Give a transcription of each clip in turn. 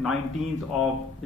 19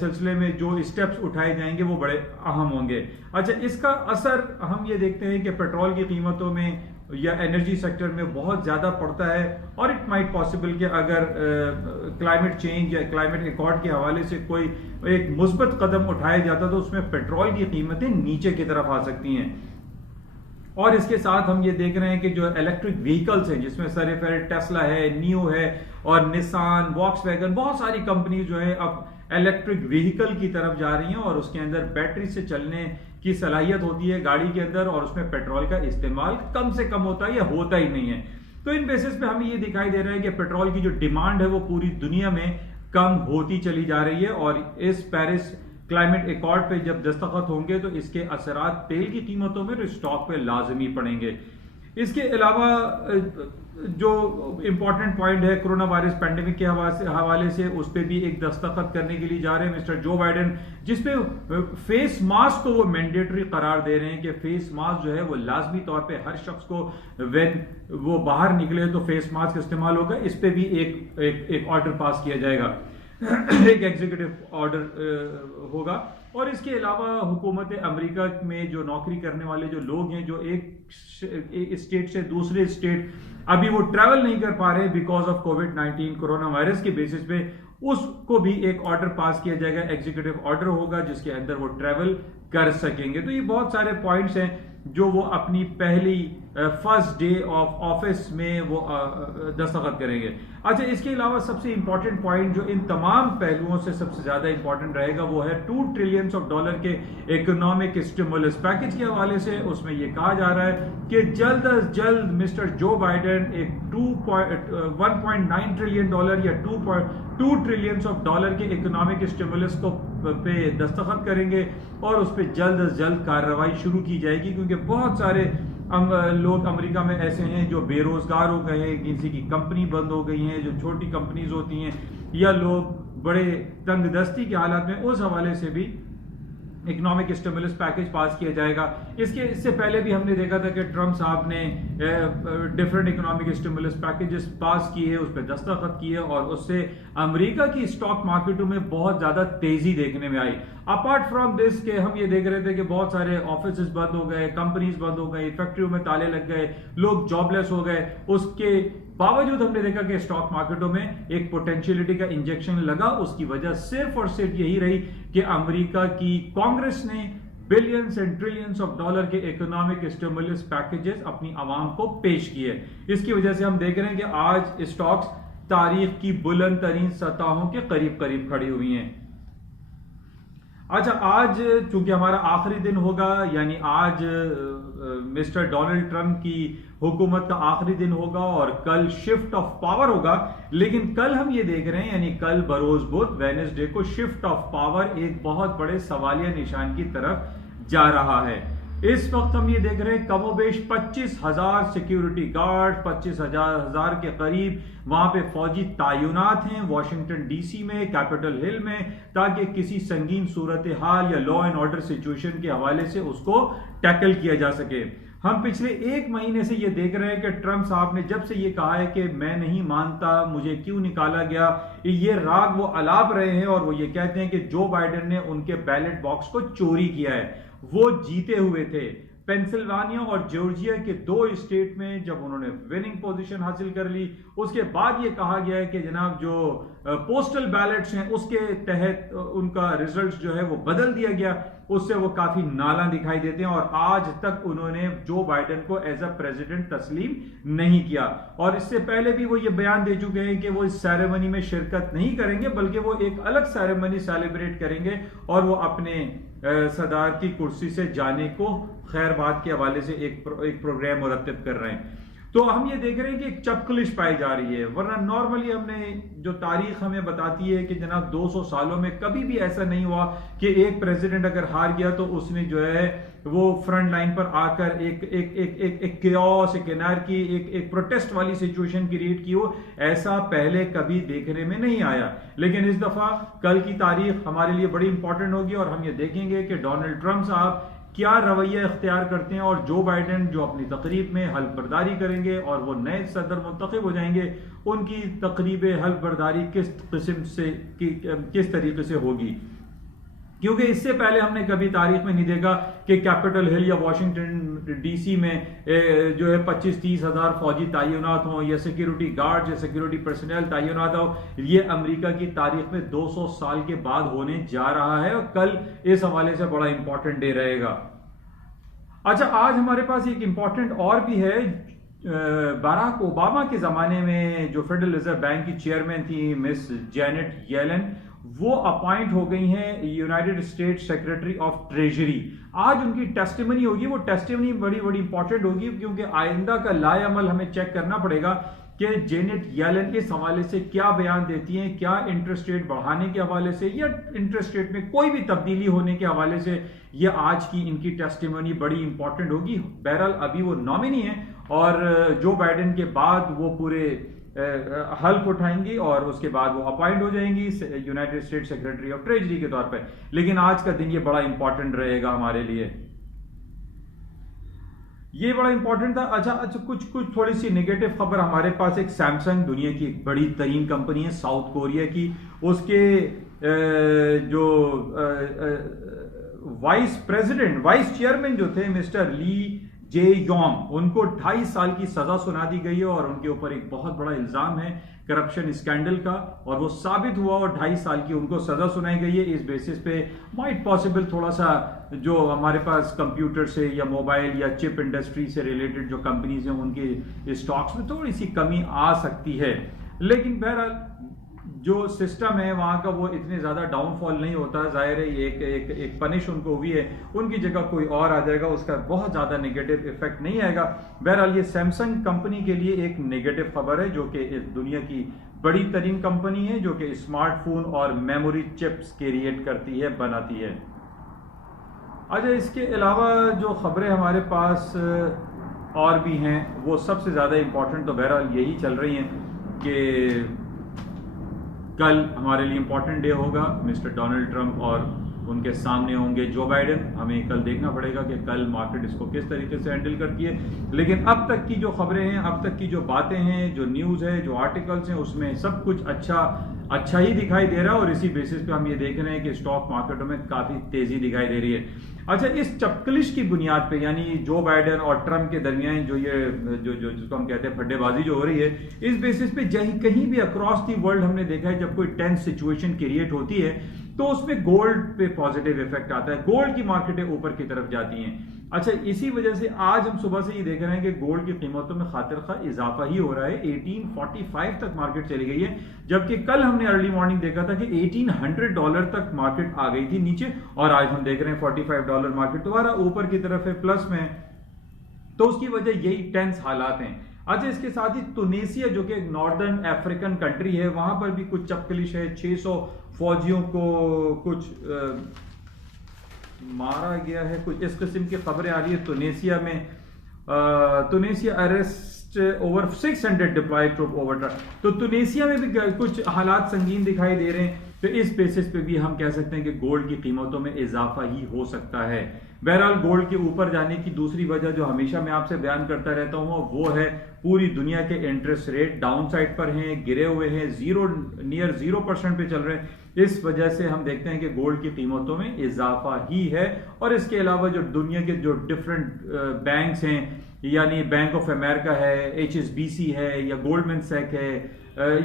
سلسلے میں جو اسٹیپس اٹھائے جائیں گے وہ بڑے اہم ہوں گے. اچھا اس کا اثر ہم یہ دیکھتے ہیں کہ پیٹرول کی قیمتوں میں یا انرجی سیکٹر میں بہت زیادہ پڑتا ہے, اور اٹ مائٹ پاسبل کہ اگر کلائمیٹ چینج یا کلائمیٹ ایکارڈ کے حوالے سے کوئی ایک مثبت قدم اٹھایا جاتا تو اس میں پیٹرول کی قیمتیں نیچے کی طرف آ سکتی ہیں. اور اس کے ساتھ ہم یہ دیکھ رہے ہیں کہ جو الیکٹرک وہیکلز ہیں جس میں سر فہرست ٹیسلا ہے, نیو ہے اور نسان, واکس ویگن, بہت ساری کمپنیز جو ہے اب الیکٹرک وہیکل کی طرف جا رہی ہیں اور اس کے اندر بیٹری سے چلنے کی صلاحیت ہوتی ہے گاڑی کے اندر, اور اس میں پیٹرول کا استعمال کم سے کم ہوتا ہے یا ہوتا ہی نہیں ہے. تو ان بیسس پہ ہمیں یہ دکھائی دے رہا ہے کہ پیٹرول کی جو ڈیمانڈ ہے وہ پوری دنیا میں کم ہوتی چلی جا رہی ہے, اور اس پیرس کلائمیٹ ایکارڈ پہ جب دستخط ہوں گے تو اس کے اثرات تیل کی قیمتوں میں تو اسٹاک پہ لازمی پڑیں گے. اس کے علاوہ جو امپورٹنٹ پوائنٹ ہے کرونا وائرس پینڈیمک کے حوالے سے, اس پہ بھی ایک دستخط کرنے کے لیے جا رہے ہیں مسٹر جو بائیڈن, جس پہ فیس ماسک کو وہ مینڈیٹری قرار دے رہے ہیں کہ فیس ماسک جو ہے وہ لازمی طور پہ ہر شخص کو وین وہ باہر نکلے تو فیس ماسک استعمال ہوگا. اس پہ بھی ایک آرڈر پاس کیا جائے گا, ایک ایگزیکٹو آرڈر ہوگا. اور اس کے علاوہ حکومت امریکہ میں جو نوکری کرنے والے جو لوگ ہیں جو ایک اسٹیٹ سے دوسرے اسٹیٹ ابھی وہ ٹریول نہیں کر پا رہے because of COVID-19 corona virus کے بیسس پہ, اس کو بھی ایک آرڈر پاس کیا جائے گا, ایگزیکٹو آرڈر ہوگا جس کے اندر وہ ٹریول کر سکیں گے. تو یہ بہت سارے پوائنٹس ہیں جو وہ اپنی پہلی فرسٹ ڈے آف آفس میں وہ دستخط کریں گے. اچھا اس کے علاوہ سب سے امپورٹنٹ پوائنٹ جو ان تمام پہلوؤں سے سب سے زیادہ امپورٹنٹ رہے گا وہ ہے $2 ٹریلین کے اکنامک اسٹیمولس پیکج کے حوالے سے. اس میں یہ کہا جا رہا ہے کہ جلد از جلد مسٹر جو بائیڈن ایک $1.9 ٹریلین یا $2 ٹریلین کے اکنامک اسٹیمولس کو پہ دستخط کریں گے, اور اس پہ جلد از جلد کارروائی شروع کی جائے گی, کیونکہ بہت سارے لوگ امریکہ میں ایسے ہیں جو بے روزگار ہو گئے ہیں, کسی کی کمپنی بند ہو گئی ہیں, جو چھوٹی کمپنیز ہوتی ہیں, یا لوگ بڑے تنگ دستی کے حالات میں, اس حوالے سے بھی اکنامک اسٹیمولس پیکج پاس کیا جائے گا. اس سے پہلے بھی ہم نے دیکھا تھا کہ ٹرمپ صاحب نے ڈفرینٹ اکنامک اسٹیمولس پیکجز پاس کیے, اس پہ دستخط کیے, اور اس سے امریکہ کی اسٹاک مارکیٹوں میں بہت زیادہ تیزی دیکھنے میں آئی. اپارٹ فرام دس کہ ہم یہ دیکھ رہے تھے کہ بہت سارے آفیسز بند ہو گئے, کمپنیز بند ہو گئی, فیکٹریوں میں تالے لگ گئے, لوگ جاب لیس ہو گئے, اس کے باوجود ہم نے دیکھا کہ اسٹاک مارکیٹوں میں ایک پوٹینشیلٹی کا انجیکشن لگا. اس کی وجہ صرف اور صرف یہی رہی کہ امریکہ کی کانگریس نے billions and trillions of dollar کے اکنامک اسٹیمولس پیکجز اپنی عوام کو پیش کیے. اس کی وجہ سے ہم دیکھ رہے ہیں کہ آج اسٹاکس تاریخ کی بلند ترین سطحوں کے قریب قریب کھڑی ہوئی ہیں. اچھا آج چونکہ ہمارا آخری دن ہوگا, یعنی آج مسٹر ڈونلڈ ٹرمپ کی حکومت کا آخری دن ہوگا اور کل شفٹ آف پاور ہوگا, لیکن کل ہم یہ دیکھ رہے ہیں یعنی کل بروز بدھ وینسڈے کو شفٹ آف پاور ایک بہت بڑے سوالیہ نشان کی طرف جا رہا ہے. اس وقت ہم یہ دیکھ رہے ہیں کم و بیش 25,000 سیکیورٹی گارڈ, 25,000 کے قریب وہاں پہ فوجی تعینات ہیں واشنگٹن ڈی سی میں, کیپٹل ہل میں, تاکہ کسی سنگین صورتحال یا لا اینڈ آرڈر سچویشن کے حوالے سے اس کو ٹیکل کیا جا سکے. ہم پچھلے ایک مہینے سے یہ دیکھ رہے ہیں کہ ٹرمپ صاحب نے جب سے یہ کہا ہے کہ میں نہیں مانتا مجھے کیوں نکالا گیا, یہ راگ وہ الاپ رہے ہیں, اور وہ یہ کہتے ہیں کہ جو بائیڈن نے ان کے بیلٹ باکس کو چوری کیا ہے. وہ جیتے ہوئے تھے پینسلوانیا اور جارجیا کے 2 اسٹیٹ میں جب انہوں نے وننگ پوزیشن حاصل کر لی. اس کے بعد یہ کہا گیا ہے کہ جناب جو پوسٹل بیلٹس ہیں اس کے تحت ان کا ریزلٹ جو ہے وہ بدل دیا گیا, اس سے وہ کافی نالاں دکھائی دیتے ہیں, اور آج تک انہوں نے جو بائیڈن کو ایز اے پریزیڈنٹ تسلیم نہیں کیا. اور اس سے پہلے بھی وہ یہ بیان دے چکے ہیں کہ وہ اس سیریمنی میں شرکت نہیں کریں گے, بلکہ وہ ایک الگ سیریمنی سیلیبریٹ کریں گے, اور وہ اپنے صدر کی کرسی سے جانے کو خیر بات کے حوالے سے ایک پروگرام مرتب کر رہے ہیں. تو ہم یہ دیکھ رہے ہیں کہ ایک چپکلش پائی جا رہی ہے, ورنہ نارملی ہم نے جو تاریخ ہمیں بتاتی ہے کہ جناب 200 سالوں میں کبھی بھی ایسا نہیں ہوا کہ ایک پریزیڈنٹ اگر ہار گیا تو اس نے جو ہے وہ فرنٹ لائن پر آ کر ایک کیوس, ایک انارکی, ایک پروٹیسٹ والی سچویشن کریٹ کی ہو. ایسا پہلے کبھی دیکھنے میں نہیں آیا. لیکن اس دفعہ کل کی تاریخ ہمارے لیے بڑی امپورٹنٹ ہوگی, اور ہم یہ دیکھیں گے کہ ڈونلڈ ٹرمپ صاحب کیا رویہ اختیار کرتے ہیں، اور جو بائیڈن جو اپنی تقریب میں حلف برداری کریں گے اور وہ نئے صدر منتخب ہو جائیں گے، ان کی تقریب حلف برداری کس طریقے سے ہوگی. کیونکہ اس سے پہلے ہم نے کبھی تاریخ میں نہیں دیکھا کہ کیپٹل ہل یا واشنگٹن ڈی سی میں جو ہے 25-30 ہزار فوجی تعینات ہوں یا سیکیورٹی گارڈ یا سیکیورٹی پرسنل تعینات ہوں. یہ امریکہ کی تاریخ میں 200 سال کے بعد ہونے جا رہا ہے، اور کل اس حوالے سے بڑا امپورٹنٹ ڈے رہے گا. اچھا، آج ہمارے پاس ایک امپورٹنٹ اور بھی ہے. باراک اوباما کے زمانے میں جو فیڈرل ریزرو بینک کی چیئرمین تھی مس جینٹ یلن، وہ اپوائنٹ ہو گئی ہیں United state secretary of treasury. آج ان کی ٹیسٹیمنی ہوگی. وہ ٹیسٹیمنی بڑی امپورٹنٹ ہوگی، کیونکہ آئندہ کا لائے عمل ہمیں چیک کرنا پڑے گا کہ جینٹ یلن اس حوالے سے کیا بیان دیتی ہیں، کیا انٹرسٹ ریٹ بڑھانے کے حوالے سے یا انٹرسٹ ریٹ میں کوئی بھی تبدیلی ہونے کے حوالے سے. یہ آج کی ان کی ٹیسٹیمنی بڑی امپورٹنٹ ہوگی. بہرحال ابھی وہ نامنی ہیں اور جو بائیڈن کے بعد وہ پورے حلف اٹھائیں گی اور اس کے بعد وہ اپوائنٹ ہو جائیں گی United state secretary of treasury کے طور پہ. لیکن آج کا دن یہ بڑا امپورٹنٹ رہے گا ہمارے لیے. یہ بڑا امپورٹنٹ تھا. اچھا کچھ تھوڑی سی نیگیٹو خبر ہمارے پاس. ایک سیمسنگ دنیا کی ایک بڑی ترین کمپنی ہے ساؤتھ کوریا کی، اس کے جو وائس چیئرمین جو تھے مسٹر لی جے یونگ، ان کو 2.5 سال کی سزا سنا دی گئی ہے اور ان کے اوپر ایک بہت بڑا الزام ہے کرپشن اسکینڈل کا، اور وہ ثابت ہوا اور 2.5 سال کی ان کو سزا سنائی گئی ہے. اس بیسس پہ مائٹ پاسبل تھوڑا سا جو ہمارے پاس کمپیوٹر سے یا موبائل یا چپ انڈسٹری سے ریلیٹڈ جو کمپنیز ہیں ان کے اسٹاکس میں تھوڑی سی کمی آ سکتی ہے. لیکن بہرحال جو سسٹم ہے وہاں کا وہ اتنے زیادہ ڈاؤن فال نہیں ہوتا. ظاہر ہے ایک پنش ان کو ہوئی ہے، ان کی جگہ کوئی اور آ جائے گا، اس کا بہت زیادہ نیگیٹو ایفیکٹ نہیں آئے گا. بہرحال یہ سیمسنگ کمپنی کے لیے ایک نیگیٹو خبر ہے، جو کہ دنیا کی بڑی ترین کمپنی ہے جو کہ اسمارٹ فون اور میموری چپس کریٹ کرتی ہے، بناتی ہے. اچھا، اس کے علاوہ جو خبریں ہمارے پاس اور بھی ہیں وہ سب سے زیادہ امپورٹنٹ تو بہرحال یہی چل رہی ہیں کہ کل ہمارے لیے امپورٹنٹ ڈے ہوگا. مسٹر ڈونلڈ ٹرمپ اور ان کے سامنے ہوں گے جو بائیڈن. ہمیں کل دیکھنا پڑے گا کہ کل مارکیٹ اس کو کس طریقے سے ہینڈل کرتی ہے. لیکن اب تک کی جو خبریں ہیں، اب تک کی جو باتیں ہیں، جو نیوز ہے، جو آرٹیکلز ہیں، اس میں سب کچھ اچھا ہی دکھائی دے رہا ہے، اور اسی بیسس پہ ہم یہ دیکھ رہے ہیں کہ اسٹاک مارکیٹوں میں کافی تیزی دکھائی دے رہی ہے. اچھا، اس چپکلش کی بنیاد پہ یعنی جو بائیڈن اور ٹرمپ کے درمیان جو جس کو ہم کہتے ہیں پھڈے بازی جو ہو رہی ہے، اس بیسس پہ کہیں بھی اکراس دی ورلڈ ہم نے دیکھا ہے جب کوئی ٹینس سچویشن کریٹ ہوتی ہے تو اس میں گولڈ پہ پازیٹیو ایفیکٹ آتا ہے، گولڈ کی مارکیٹیں اوپر کی طرف جاتی ہیں. اچھا، اسی وجہ سے آج ہم صبح سے یہ دیکھ رہے ہیں کہ گولڈ کی قیمتوں میں خاطر خواہ اضافہ ہی ہو رہا ہے. 1845 تک مارکیٹ چلی گئی ہے، جبکہ کل ہم نے ارلی مارننگ دیکھا تھا کہ $1800 تک مارکیٹ آ گئی تھی نیچے، اور آج ہم دیکھ رہے ہیں $45 مارکیٹ دوبارہ اوپر کی طرف ہے، پلس میں. تو اس کی وجہ یہی ٹینس حالات ہیں. اچھا، اس کے ساتھ ہی تونیسیا جو کہ ناردرن افریقن کنٹری ہے، وہاں پر بھی کچھ چپکلش ہے. 600 فوجیوں کو کچھ مارا گیا ہے، کچھ اس قسم کی خبریں آ رہی ہے. تونیسیا میں Tunisia arrest over 600 deployed troop over. تو تونیسیا میں بھی کچھ حالات سنگین دکھائی دے رہے ہیں. تو اس بیسس پہ بھی ہم کہہ سکتے ہیں کہ گولڈ کی قیمتوں میں اضافہ ہی ہو سکتا ہے. بہرحال گولڈ کے اوپر جانے کی دوسری وجہ جو ہمیشہ میں آپ سے بیان کرتا رہتا ہوں وہ ہے پوری دنیا کے انٹرسٹ ریٹ ڈاؤن سائڈ پر ہیں، گرے ہوئے ہیں، نیئر 0% پہ چل رہے ہیں. اس وجہ سے ہم دیکھتے ہیں کہ گولڈ کی قیمتوں میں اضافہ ہی ہے. اور اس کے علاوہ جو دنیا کے جو ڈفرینٹ بینکس ہیں، یعنی بینک آف امریکہ ہے، HSBC ہے یا گولڈمن سیک ہے،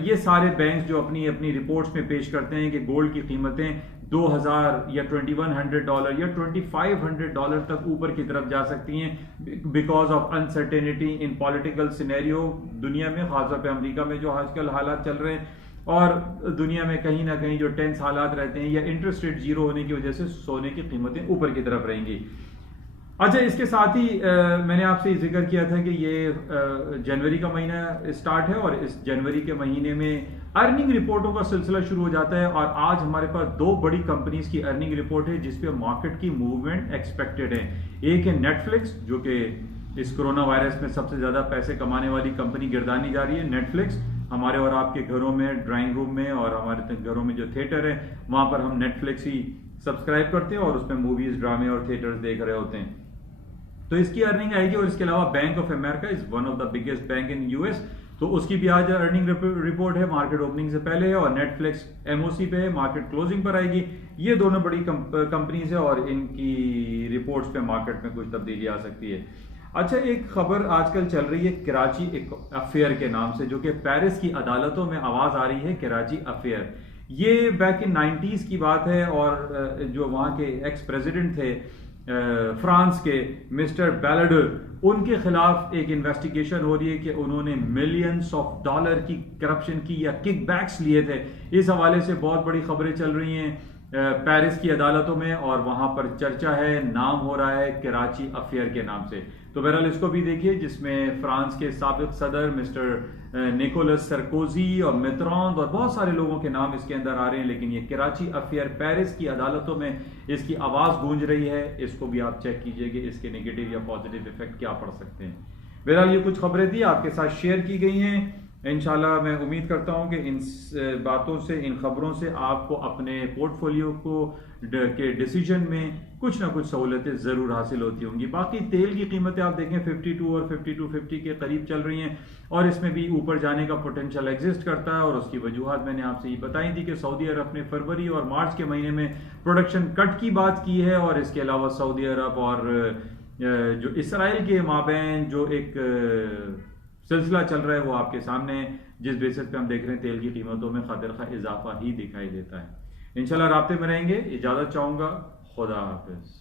یہ سارے بینکس جو اپنی رپورٹس میں پیش کرتے ہیں کہ گولڈ کی قیمتیں $2000 یا $2100 یا $2500 تک اوپر کی طرف جا سکتی ہیں because of uncertainty in political scenario دنیا میں، خاص طور پہ امریکہ میں جو آج کل حالات چل رہے ہیں، اور دنیا میں کہیں نہ کہیں جو ٹینس حالات رہتے ہیں یا انٹرسٹ ریٹ زیرو ہونے کی وجہ سے سونے کی قیمتیں اوپر کی طرف رہیں گی. اچھا، اس کے ساتھ ہی میں نے آپ سے ذکر کیا تھا کہ یہ جنوری کا مہینہ اسٹارٹ ہے اور اس جنوری کے مہینے میں ارننگ رپورٹوں کا سلسلہ شروع ہو جاتا ہے. اور آج ہمارے پاس 2 بڑی کمپنیز کی ارننگ رپورٹ ہے جس پہ مارکیٹ کی موومنٹ ایکسپیکٹڈ ہے. ایک ہے نیٹ فلکس جو کہ اس کرونا وائرس میں سب سے زیادہ پیسے کمانے والی کمپنی گردانی جا رہی ہے. نیٹ فلکس ہمارے اور آپ کے گھروں میں، ڈرائنگ روم میں اور ہمارے گھروں میں جو تھیٹر ہے وہاں پر ہم نیٹ فلکس ہی سبسکرائب کرتے ہیں اور اس میں موویز ڈرامے اور تھیٹرز دیکھ رہے ہوتے ہیں تو اس کی ارننگ آئے گی. اور اس کے علاوہ bank of America is one of the biggest bank in U S, تو اس کی بھی آج ارننگ رپورٹ ہے, مارکیٹ اوپننگ سے پہلے ہے, اور نیٹ فلکس ایم او سی پہ ہے, مارکیٹ کلوزنگ پر آئے گی. یہ دونوں بڑی کمپنیز ہیں اور ان کی رپورٹس پہ مارکیٹ میں کچھ تبدیلی آ سکتی ہے. اچھا, ایک خبر آج کل چل رہی ہے کراچی افیئر کے نام سے, جو کہ پیرس کی عدالتوں میں آواز آ رہی ہے کراچی افیئر. یہ بیک ان 90s کی بات ہے, اور جو وہاں کے ایکس پریزیڈنٹ تھے فرانس کے مسٹر بیلڈر, ان کے خلاف ایک انویسٹیگیشن ہو رہی ہے کہ انہوں نے ملینز آف ڈالر کی کرپشن کی یا کک بیکس لیے تھے. اس حوالے سے بہت بڑی خبریں چل رہی ہیں پیرس کی عدالتوں میں, اور وہاں پر چرچا ہے, نام ہو رہا ہے کراچی افیئر کے نام سے. تو بہرحال اس کو بھی دیکھیے, جس میں فرانس کے سابق صدر مسٹر نیکولس سرکوزی اور میتراند اور بہت سارے لوگوں کے نام اس کے اندر آ رہے ہیں. لیکن یہ کراچی افیئر پیرس کی عدالتوں میں اس کی آواز گونج رہی ہے. اس کو بھی آپ چیک کیجئے کہ اس کے نیگیٹو یا پازیٹیو ایفیکٹ کیا پڑ سکتے ہیں. بہرحال یہ کچھ خبریں تھیں, آپ کے ساتھ شیئر کی گئی ہیں. انشاءاللہ میں امید کرتا ہوں کہ ان باتوں سے, ان خبروں سے آپ کو اپنے پورٹ فولیو کے ڈیسیجن میں کچھ نہ کچھ سہولتیں ضرور حاصل ہوتی ہوں گی. باقی تیل کی قیمتیں آپ دیکھیں 52 اور 52.50 کے قریب چل رہی ہیں, اور اس میں بھی اوپر جانے کا پوٹینشیل ایگزسٹ کرتا ہے. اور اس کی وجوہات میں نے آپ سے یہ بتائی تھی کہ سعودی عرب نے فروری اور مارچ کے مہینے میں پروڈکشن کٹ کی بات کی ہے, اور اس کے علاوہ سعودی عرب اور جو اسرائیل کے مابین جو ایک سلسلہ چل رہا ہے وہ آپ کے سامنے ہے, جس بیسس پہ ہم دیکھ رہے ہیں تیل کی قیمتوں میں خاطر خواہ اضافہ ہی دکھائی دیتا ہے. انشاءاللہ رابطے میں رہیں گے. اجازت چاہوں گا. خدا حافظ.